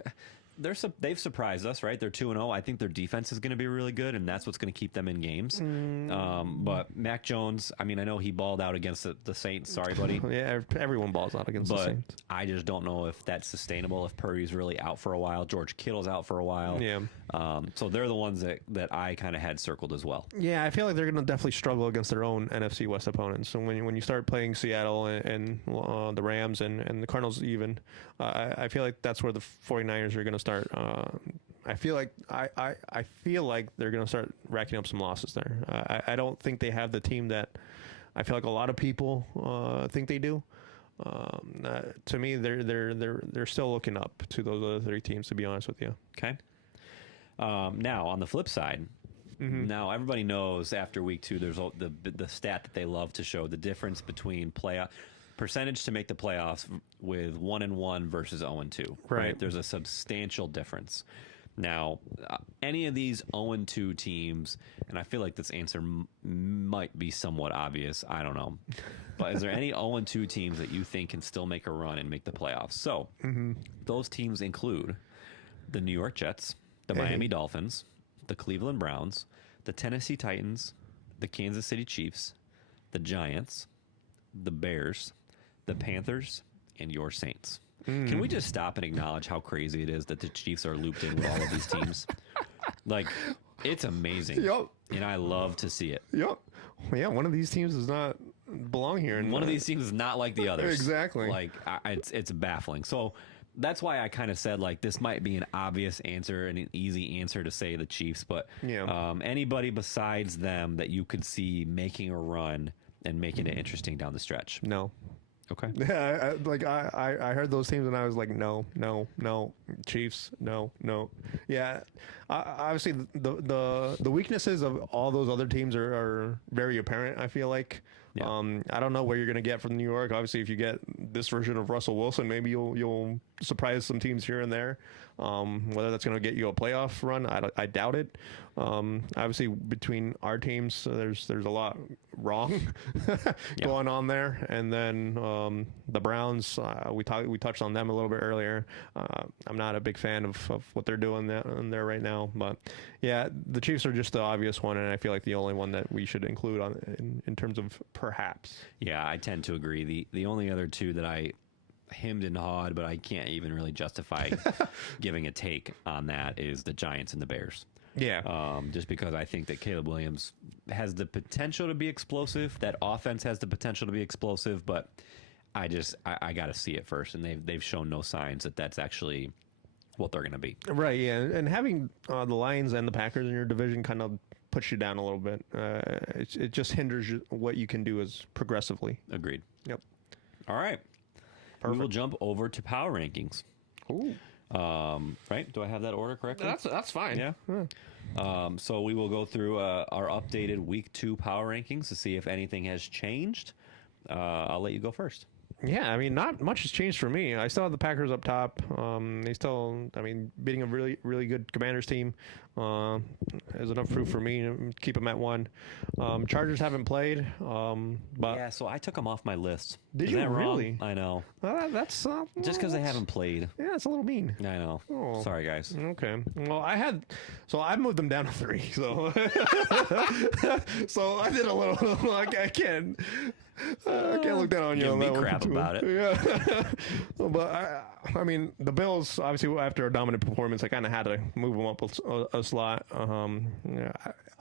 they've surprised us, right? They're 2-0. I think their defense is going to be really good, and that's what's going to keep them in games. But Mac Jones, I mean, I know he balled out against the Saints. Sorry, buddy. Yeah, everyone balls out against the Saints. I just don't know if that's sustainable. If Purdy's really out for a while, George Kittle's out for a while. Yeah. So they're the ones that I kind of had circled as well. Yeah, I feel like they're going to definitely struggle against their own NFC West opponents. So when you start playing Seattle and the Rams and the Cardinals even, I feel like that's where the 49ers are going to start. I feel like they're going to start racking up some losses there. I don't think they have the team that I feel like a lot of people think they do. To me, they're still looking up to those other three teams, to be honest with you. Okay. Now on the flip side, now everybody knows after week 2, there's the stat that they love to show, the difference between playoff percentage to make the playoffs with 1-1 versus 0-2. Right. There's a substantial difference. Now, any of these 0-2 teams, and I feel like this answer might be somewhat obvious. I don't know. But is there any 0-2 teams that you think can still make a run and make the playoffs? So those teams include the New York Jets, the Miami Dolphins, the Cleveland Browns, the Tennessee Titans, the Kansas City Chiefs, the Giants, the Bears, the Panthers, and your Saints. Can we just stop and acknowledge how crazy it is that the Chiefs are looped in with all of these teams? Like, it's amazing. Yep. And I love to see it. Yep. Yeah, one of these teams does not belong here. And one of these teams is not like the others. Exactly. Like, it's baffling. So that's why I kind of said, like, this might be an obvious answer and an easy answer to say the Chiefs. But anybody besides them that you could see making a run and making it interesting down the stretch? No. Okay. Yeah, I heard those teams and I was like, no, Chiefs, no. Yeah, obviously the weaknesses of all those other teams are very apparent. I feel like. Yeah. I don't know where you're going to get from New York. Obviously, if you get this version of Russell Wilson, maybe you'll surprise some teams here and there. Whether that's going to get you a playoff run, I doubt it. Obviously, between our teams, there's a lot wrong going on there. And then the Browns, we touched on them a little bit earlier. I'm not a big fan of what they're doing there right now, but yeah, the Chiefs are just the obvious one, and I feel like the only one that we should include in terms of perhaps. Yeah, I tend to agree. The only other two that I hemmed and hawed, but I can't even really justify giving a take on that is the Giants and the Bears. Yeah. Just because I think that Caleb Williams has the potential to be explosive. That offense has the potential to be explosive, but I got to see it first, and they've shown no signs that that's actually what they're going to be. Right. Yeah, and having the Lions and the Packers in your division kind of puts you down a little bit. It just hinders what you can do as progressively. Agreed. Yep. All right. Perfect. We will jump over to power rankings. Ooh. Right? Do I have that order correctly? That's fine. Yeah. So we will go through our updated week 2 power rankings to see if anything has changed. I'll let you go first. Yeah, I mean, not much has changed for me. I still have the Packers up top. They still, I mean, beating a really, really good Commanders team is enough proof for me to keep them at 1. Chargers haven't played, but yeah, so I took them off my list. Did Isn't you that wrong? really? I know. That's Just because they haven't played. Yeah, it's a little mean. I know. Oh. Sorry, guys. Okay. Well, I moved them down to 3. So, so I did a little. I can't look down on you. Give on me that crap one. about it. Yeah. But I mean, the Bills obviously after a dominant performance, I kind of had to move them up a slot. Yeah,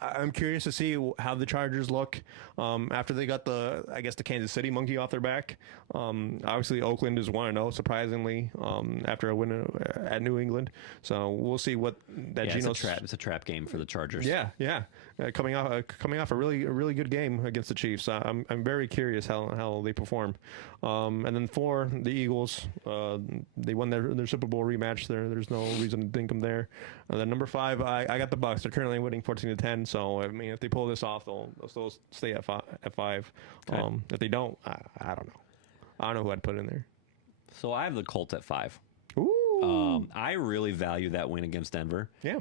I'm curious to see how the Chargers look after they got the Kansas City monkey off their back. Obviously, Oakland is 1-0 surprisingly after a win at New England. So we'll see what that Geno. It's a trap game for the Chargers. Yeah. Coming off a really good game against the Chiefs. I'm very curious how they perform. And then 4, the Eagles. They won their Super Bowl rematch. There's no reason to think them there. And then number 5, I got the Bucks. They're currently winning 14-10. So I mean, if they pull this off, they'll still stay at 5. Okay. If they don't, I don't know. I don't know who I'd put in there. So I have the Colts at 5. Ooh. I really value that win against Denver. Yeah.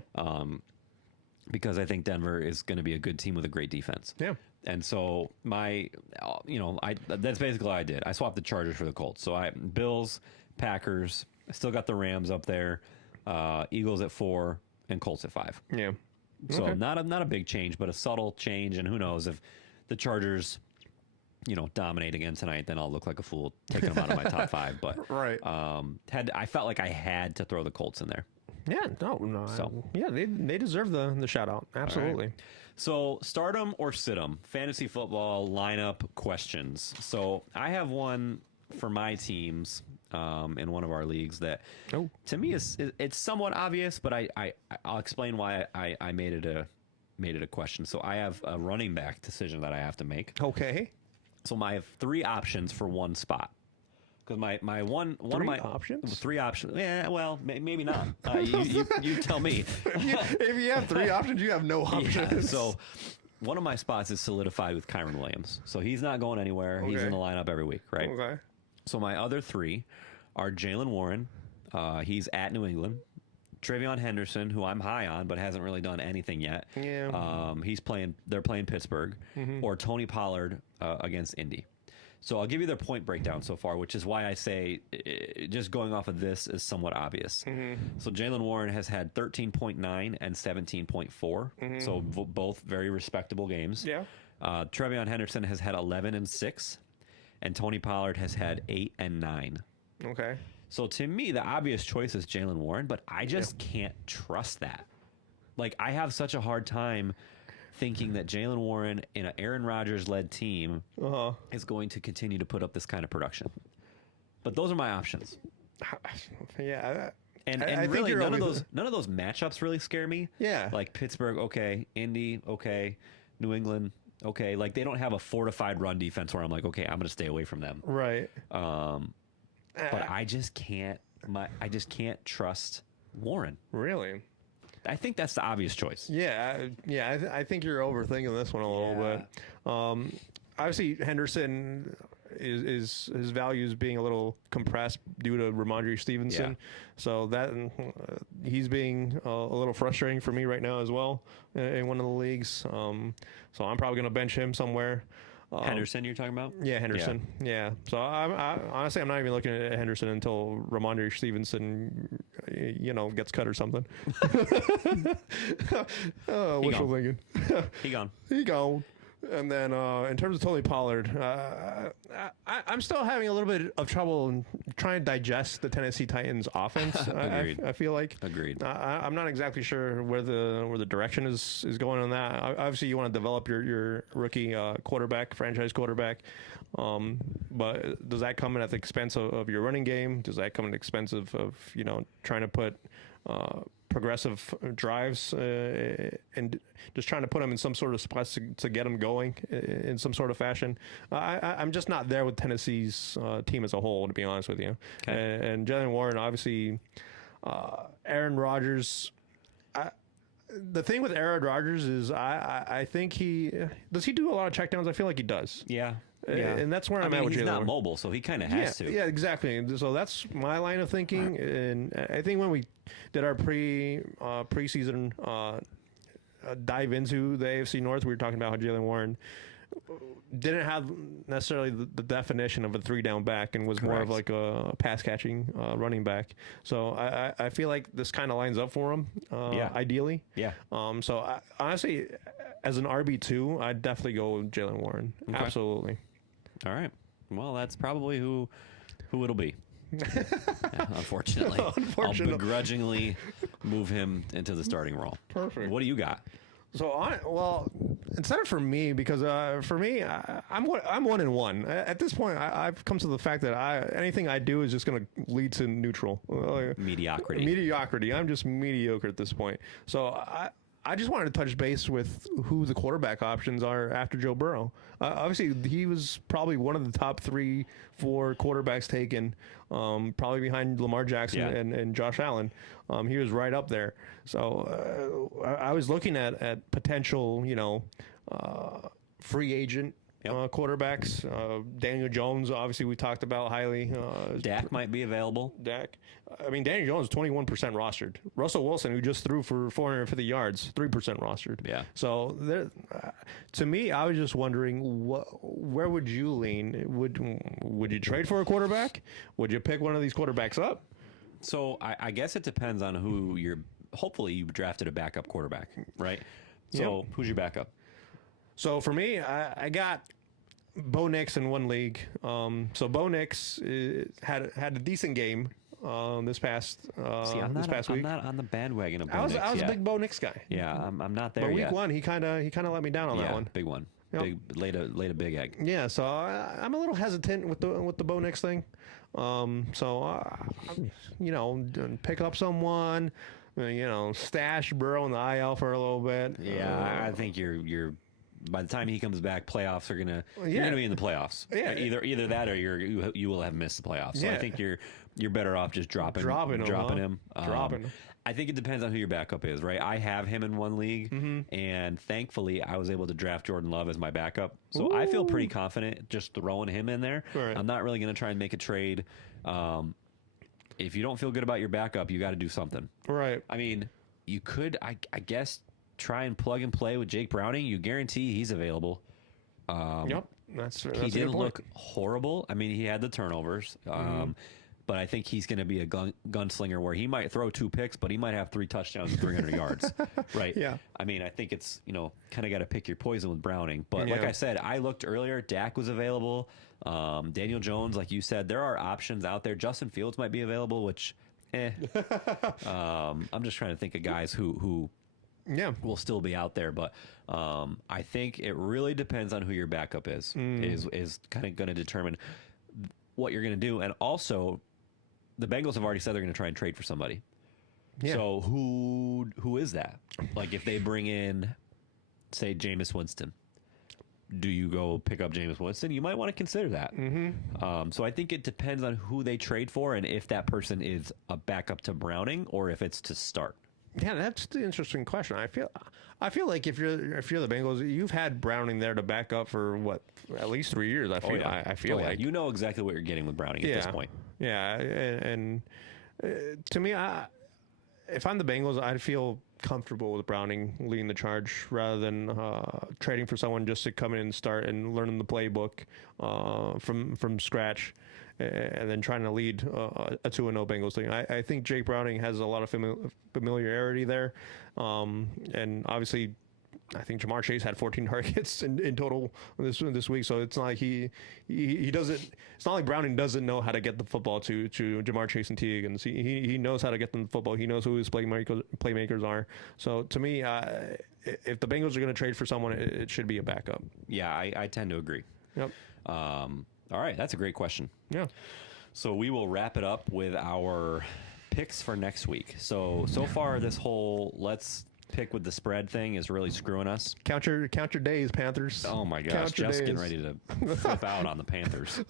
Because I think Denver is going to be a good team with a great defense. Yeah. And so that's basically what I did. I swapped the Chargers for the Colts. So Bills, Packers, I still got the Rams up there. Eagles at 4, and Colts at 5. Yeah. So Okay. not a big change, but a subtle change. And who knows if the Chargers, dominate again tonight, then I'll look like a fool taking them out of my top 5. But Right. I felt like I had to throw the Colts in there. Yeah. No. So. Yeah, they deserve the shout out. Absolutely. So start 'em or sit 'em. Fantasy football lineup questions. So I have one for my teams in one of our leagues that to me it's somewhat obvious, but I'll explain why I made it a question. So I have a running back decision that I have to make. Okay. So I have 3 options for one spot. Because my one of my options? 3 options. Yeah, well, maybe not. You tell me. If you have 3 options, you have no options. Yeah, so one of my spots is solidified with Kyron Williams. So he's not going anywhere. He's Okay. in the lineup every week, right? Okay. So my other 3 are Jalen Warren. He's at New England. Travion Henderson, who I'm high on, but hasn't really done anything yet. Yeah. They're playing Pittsburgh. Or Tony Pollard against Indy. So I'll give you their point breakdown so far, which is why I say just going off of this is somewhat obvious. So Jalen Warren has had 13.9 and 17.4. So both very respectable games. Yeah. Travion Henderson has had 11 and 6. And Tony Pollard has had 8 and 9. Okay. So to me, the obvious choice is Jalen Warren, but I just can't trust that. Like, I have such a hard time thinking that Jalen Warren in an Aaron Rodgers-led team is going to continue to put up this kind of production. But those are my options. Yeah. And I think really, you're none of always- those matchups really scare me. Yeah. Like Pittsburgh, okay. Indy, okay. New England, okay. Like, they don't have a fortified run defense where I'm like, okay, I'm going to stay away from them. Right. But I just can't trust Warren. Really? I think that's the obvious choice. Yeah. I think you're overthinking this one a little bit. Obviously, Henderson is his values being a little compressed due to Ramondre Stevenson. Yeah. So that he's being a little frustrating for me right now as well in one of the leagues. So I'm probably going to bench him somewhere. Henderson, you're talking about? Yeah, Henderson. Yeah. So honestly, I'm not even looking at Henderson until Ramondre Stevenson, gets cut or something. Wishful thinking. He gone. He gone. And then in terms of Tony Pollard, I'm still having a little bit of trouble trying to digest the Tennessee Titans offense. Agreed. I feel like. Agreed. I'm not exactly sure where the direction is going on that. Obviously, you want to develop your rookie franchise quarterback. But does that come at the expense of your running game? Does that come at the expense of trying to put progressive drives and just trying to put them in some sort of spots to get them going in some sort of fashion? I'm just not there with Tennessee's team as a whole, to be honest with you. Okay. And Jalen Warren, obviously, Aaron Rodgers. The thing with Aaron Rodgers is I think does he do a lot of checkdowns? I feel like he does. Yeah. And that's where I'm at with he's Jalen not Warren. mobile, so he kind of has to. Yeah, exactly. So that's my line of thinking. And I think when we did our preseason dive into the AFC North, we were talking about how Jalen Warren didn't have necessarily the definition of a 3-down back and was more of like a pass catching running back. So I feel like this kind of lines up for him. Ideally. Yeah. So honestly, as an RB2, I'd definitely go with Jalen Warren. Okay. Absolutely. All right. Well, that's probably who it'll be. Unfortunately. I'll begrudgingly move him into the starting role. Perfect. What do you got? So, instead of for me, because for me, I'm 1-1. At this point, I've come to the fact that anything I do is just going to lead to neutral. Mediocrity. I'm just mediocre at this point. So I just wanted to touch base with who the quarterback options are after Joe Burrow. Obviously, he was probably one of the top 3-4 quarterbacks taken, probably behind Lamar Jackson and Josh Allen. He was right up there. So I was looking at potential, free agent quarterbacks. Daniel Jones, obviously, we talked about highly. Dak might be available. Dak. I mean, Daniel Jones, 21% rostered. Russell Wilson, who just threw for 450 yards, 3% rostered. Yeah. So, to me, I was just wondering, where would you lean? Would you trade for a quarterback? Would you pick one of these quarterbacks up? So I guess it depends on who you're. Hopefully, you drafted a backup quarterback, right? So who's your backup? So for me, I got Bo Nix in one league. So Bo Nix had a decent game this past week. I'm not on the bandwagon of Bo I was Nix a big Bo Nix guy. Yeah, I'm not there But week yet. one, he kind of let me down on that one. Big one. Yep. Laid a big egg. Yeah, so I'm a little hesitant with the Bo Nix thing. Pick up someone, stash Burrow in the IL for a little bit. Yeah, I think you're. By the time he comes back, playoffs are you're gonna be in the playoffs. Yeah. Either that or you will have missed the playoffs. So I think you're better off just dropping him. I think it depends on who your backup is, right? I have him in one league, and thankfully I was able to draft Jordan Love as my backup. So I feel pretty confident just throwing him in there. Right. I'm not really going to try and make a trade. If you don't feel good about your backup, you got to do something. Right. I mean, you could, I guess, try and plug and play with Jake Browning. You guarantee he's available. Yep. That's he didn't look horrible. I mean, he had the turnovers. But I think he's going to be a gunslinger where he might throw 2 picks, but he might have 3 touchdowns and 300 yards. Right. Yeah. I mean, I think it's, kind of got to pick your poison with Browning. But like I said, I looked earlier, Dak was available. Daniel Jones, like you said, there are options out there. Justin Fields might be available, which, I'm just trying to think of guys who will still be out there. But I think it really depends on who your backup is kind of going to determine what you're going to do. And also, the Bengals have already said they're going to try and trade for somebody. Yeah. So who is that? Like if they bring in, say, Jameis Winston, do you go pick up Jameis Winston? You might want to consider that. So I think it depends on who they trade for and if that person is a backup to Browning or if it's to start. Yeah, that's the interesting question. I feel like if you're the Bengals, you've had Browning there to back up for at least 3 years. I feel like you know exactly what you're getting with Browning at this point. Yeah, and to me, if I'm the Bengals, I'd feel comfortable with Browning leading the charge rather than trading for someone just to come in and start and learn the playbook from scratch. And then trying to lead a 2-0 Bengals team. I think Jake Browning has a lot of familiarity there. And obviously, I think Jamar Chase had 14 targets in total this week. So it's not like he doesn't. It's not like Browning doesn't know how to get the football to Jamar Chase and T. Higgins. He knows how to get them the football. He knows who his playmakers are. So to me, if the Bengals are going to trade for someone, it should be a backup. Yeah, I tend to agree. Yep. All right, that's a great question. Yeah. So we will wrap it up with our picks for next week. So far, this whole let's pick with the spread thing is really screwing us. Count your days, Panthers. Oh my gosh, Jeff's getting ready to flip out on the Panthers.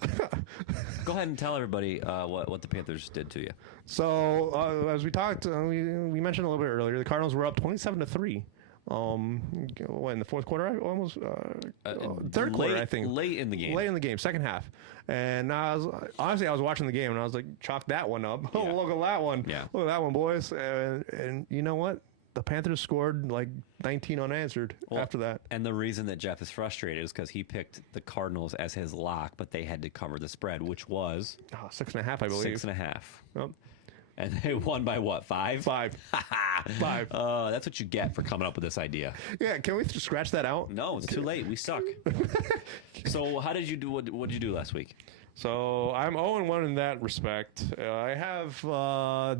Go ahead and tell everybody what the Panthers did to you. So as we talked, we mentioned a little bit earlier, the Cardinals were up 27-3. In the fourth quarter, almost third quarter, I think. Late in the game, second half. And I was watching the game and I was like, chalk that one up. Oh, look at that one. Yeah. Look at that one, boys. And you know what? The Panthers scored like 19 unanswered after that. And the reason that Jeff is frustrated is because he picked the Cardinals as his lock, but they had to cover the spread, which was 6.5, I believe. 6.5. Yep. And they won by what, 5? 5. 5. That's what you get for coming up with this idea. Yeah, can we scratch that out? No, it's too late. We suck. So how did you do? What did you do last week? So I'm 0-1 in that respect. I have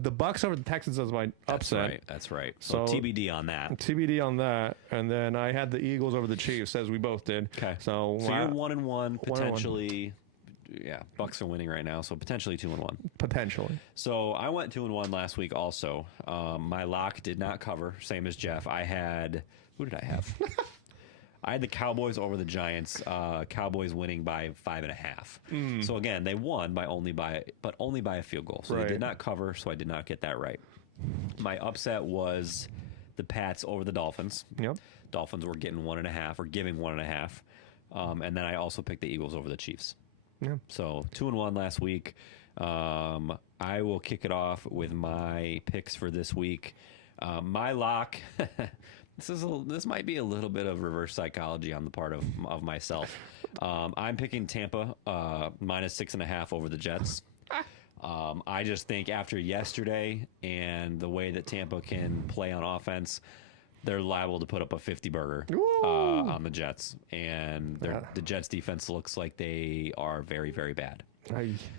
the Bucks over the Texans as my upset. That's right. So TBD on that. TBD on that. And then I had the Eagles over the Chiefs, as we both did. Okay. So you're 1-1, potentially. Yeah, Bucks are winning right now, so potentially 2-1. Potentially. So I went 2-1 last week also. My lock did not cover, same as Jeff. Who did I have? I had the Cowboys over the Giants. Cowboys winning by 5.5. So again, they won only by a field goal. So they did not cover, so I did not get that right. My upset was the Pats over the Dolphins. Yep. Dolphins were getting 1.5 or giving 1.5. And then I also picked the Eagles over the Chiefs. Yeah. So 2-1 last week. I will kick it off with my picks for this week. My lock. This might be a little bit of reverse psychology on the part of myself. I'm picking Tampa minus 6.5 over the Jets. I just think after yesterday and the way that Tampa can play on offense, they're liable to put up a 50-burger on the Jets. And the Jets defense looks like they are very, very bad.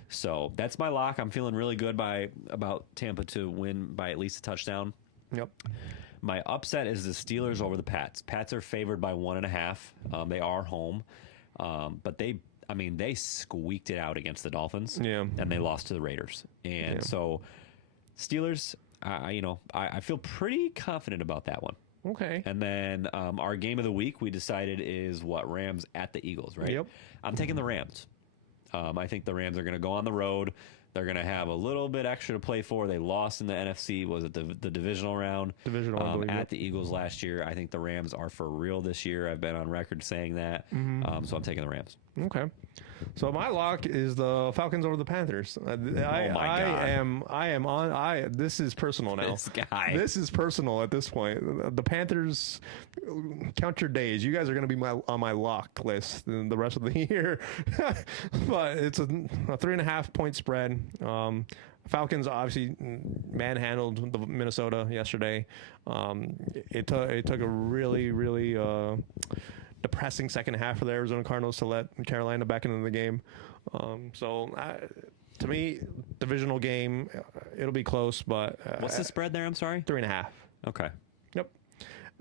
So that's my lock. I'm feeling really good about Tampa to win by at least a touchdown. Yep. My upset is the Steelers over the Pats. Pats are favored by 1.5. They are home. But they squeaked it out against the Dolphins. Yeah. And they lost to the Raiders. And so Steelers, I feel pretty confident about that one. Okay. And then our game of the week we decided is Rams at the Eagles, right? Yep. I'm taking the Rams. I think the Rams are going to go on the road. They're going to have a little bit extra to play for. They lost in the NFC. Was it the divisional round? Divisional, I believe, at the Eagles last year. I think the Rams are for real this year. I've been on record saying that. So I'm taking the Rams. Okay. So my lock is the Falcons over the Panthers. Oh my God. I am on. This is personal now. This guy. This is personal at this point. The Panthers, count your days. You guys are going to be on my lock list the rest of the year. But it's a 3.5 point spread. Falcons obviously manhandled the Minnesota yesterday. It took a really, really depressing second half for the Arizona Cardinals to let Carolina back into the game. To me, divisional game, it'll be close, but what's the spread there? I'm sorry, 3.5. Okay. Yep.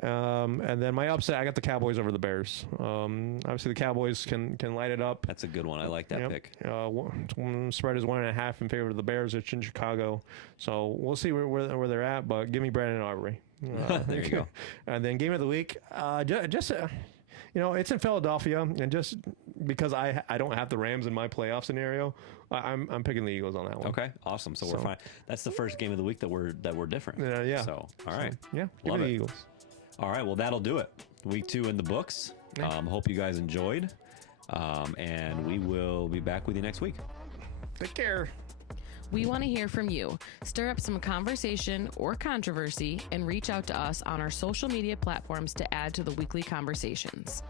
And then my upset, I got the Cowboys over the Bears. Obviously, the Cowboys can light it up. That's a good one. I like that pick. Spread is 1.5 in favor of the Bears. It's in Chicago, so we'll see where they're at. But give me Brandon Aubrey. There you go. And then game of the week, it's in Philadelphia, and just because I don't have the Rams in my playoff scenario, I'm picking the Eagles on that one. Okay, awesome. So we're fine. That's the first game of the week that we're different. Yeah. So all right. Yeah. Give me the Eagles. All right. Well, that'll do it. Week 2 in the books. Hope you guys enjoyed. And we will be back with you next week. Take care. We want to hear from you. Stir up some conversation or controversy and reach out to us on our social media platforms to add to the weekly conversations.